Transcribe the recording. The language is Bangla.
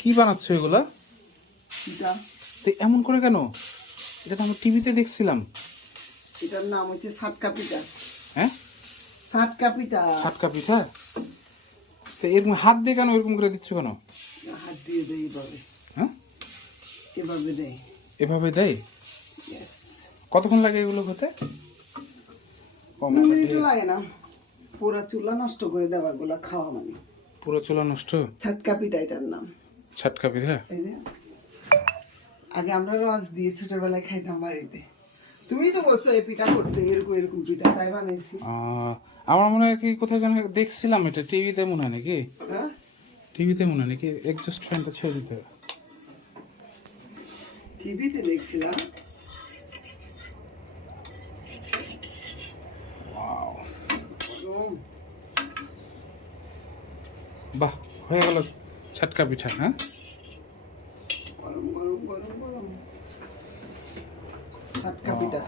কি বানাচ্ছো এগুলা? পিঠা। তো এমন করে কেন? এটা তো আমি টিভিতে দেখছিলাম। এটার নাম হচ্ছে সাটকা পিঠা। হ্যাঁ, সাটকা পিঠা। সাটকা পিঠা। তো এরকম হাত দিয়ে কেন এরকম করে দিচ্ছ কেন? হাত দিয়ে দেয় এইভাবে। হ্যাঁ, এভাবে দেয়। এভাবে দেয়? Yes. কতক্ষণ লাগে এগুলো হতে? 2 মিনিটও লাগে না। পুরা চুলা নষ্ট করে দেওয়া গুলা খাওয়া মানে। পুরো চুলা নষ্ট। সাটকা পিঠা এটার নাম। সাটকা পিঠা। এই যে আগে আমরা রস দিয়ে ছোটবেলায় খাইতাম বাড়িতে। তুমি তো বলছো এই পিঠা করতে, এরকম এরকম পিঠা, তাই বানাইছি। আমার মনে হয় কি কোথায় যেন দেখছিলাম, এটা টিভিতে মনে হয় নাকি? হ্যাঁ, টিভিতে মনে হয় নাকি? এক্সস্ট ফ্যানটা ছেড়ে দিতে হবে। টিভিতে দেখছিলাম। Wow, গরম। বাহ, হয়ে গেল সাটকা পিঠা। হ্যাঁ, গরম গরম গরম গরম সাটকা পিঠা।